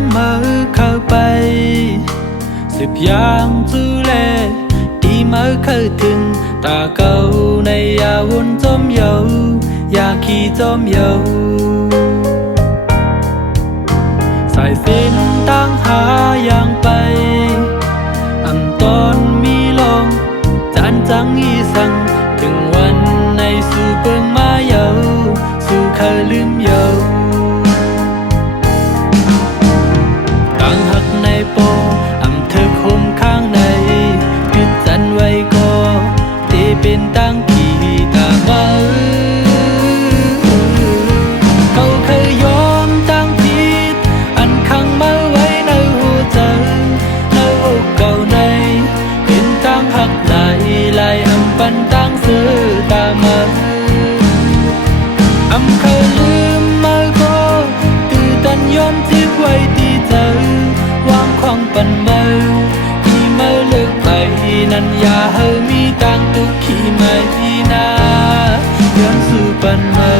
งมือเข้าไปสิบอย่างจูเลดีมือเข้าถึงตาเก่าในยาวนจมเยาอยากขี่จมเยาสายสิ้นตั้งหาอย่างไปอำตอนมีลงจันจังอีสังถึงวันในสู่เปิงมาเยาสู่เคยลืมเยาตั้งหักในโปอำเธอคมข้างในยึดจันไว้ก็ที่เป็นตั้งขี่ตามาเขาเคยยอมตั้งผิดอันขังมาไว้ในหัวใจในอกเก่าในเป็นตั้งหักไหลไหลอำปันตั้งซื้อตามาอำเคยลืมมาก็ตื่นตันย้อนทิพไว้ที่เธอวางความปันมือที่มือเลิกไปนั้นอย่าให้มีตังตุกขี้ไม่นาย้อนสู่ปันมือ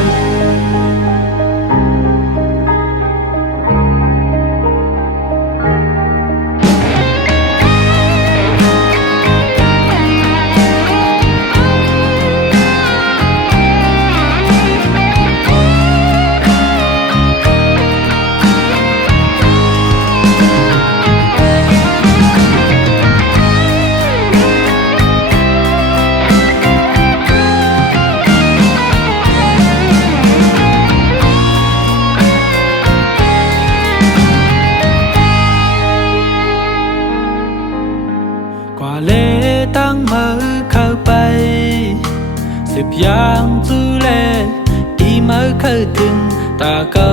กว่าเลตั้งมือเข้าไปสิบอย่างจูเลดีมือเข้าถึงตาเก่า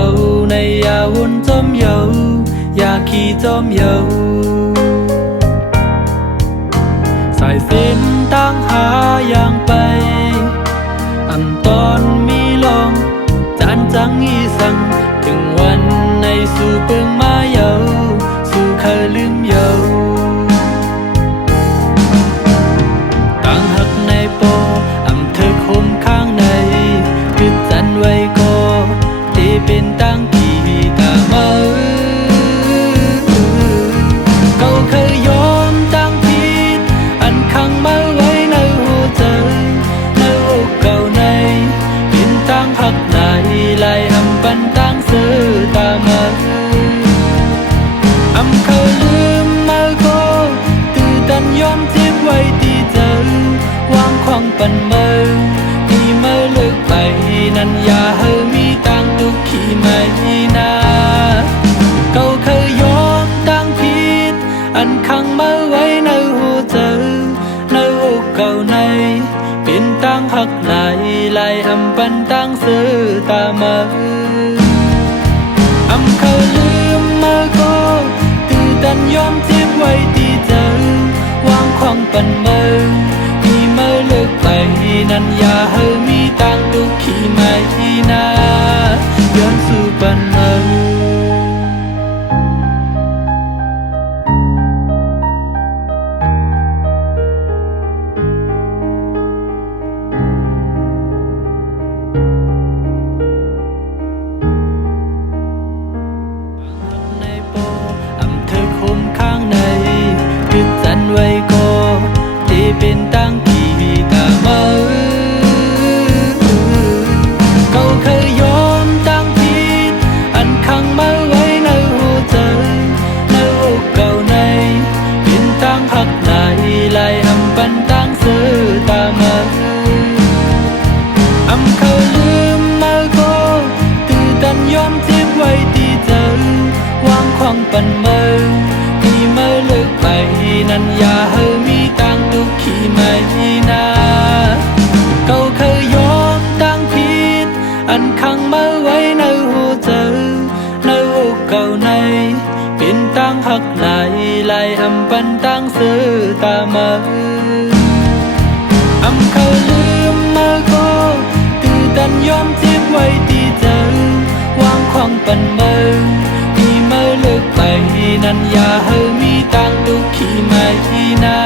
ในยาวนจมเยาอยากขี่จมเยาสายสิ้นตั้งหาอย่างไปอำตอนมีลงจันจังอีสังถึงวันในสู่เปิงมาเยาสู่เคยลืมเยาตั้งหักในโปอำเธอคมข้างในยึดจันไว้ก็ที่เป็นตั้งขี่ตามาเขาเคยยอมตั้งผิดอันขังมาไว้ในหัวใจในอกเก่าในเป็นตั้งหักไหลไหลอำปันตั้งซื้อตามาอำเคยลืมมาก็ตื่นตันย้อนทิพไว้ที่เธอวางความปันมือที่มือเลิกไปนั้นอย่าให้มีตังตุกขี้ไม่นาเขาเคยยอมตั้งผิดอันขังมาไว้ในหัวใจในอกเก่าในเป็นตั้งหักไหลไหลอำปันตั้งซื้อตามาอำเคยลืมมาก็ตื่นตันย้อนทิพไว้ที่เธอวางความปันมือที่มือเลิกไปนั้นอย่าให้มีตังตุกขี้ไม่นาย้อนสู่ปันมือในโปอำเธอคมข้างในยึดจันไว้ก็ที่เป็นตั้งขี่ตามาเขาเคยยอมตั้งผิดอันขังมาไว้ในหัวใจในอกเก่าในเป็นตั้งหักไหลไหลอำปันตั้งซื้อตามาอำเคยลืมมาก็ตื่นตันย้อนทิพไว้ที่เธอวางความปันมือที่มือเลิกไปนั้นอย่าให้มีตังตุกขี้ไม่นาเขาเคยยอมตั้งผิดอันขังมาไว้ในหัวใจในอกเก่าในเป็นตั้งหักไหลไหลอำปันตั้งซื้อตามาอำเคยลืมมาก็ตื่นตันย้อนทิพไว้ที่เธอวางความปันมือที่มือเลิกไปนั้นอย่าให้มีตังตุกขี้ไม่นา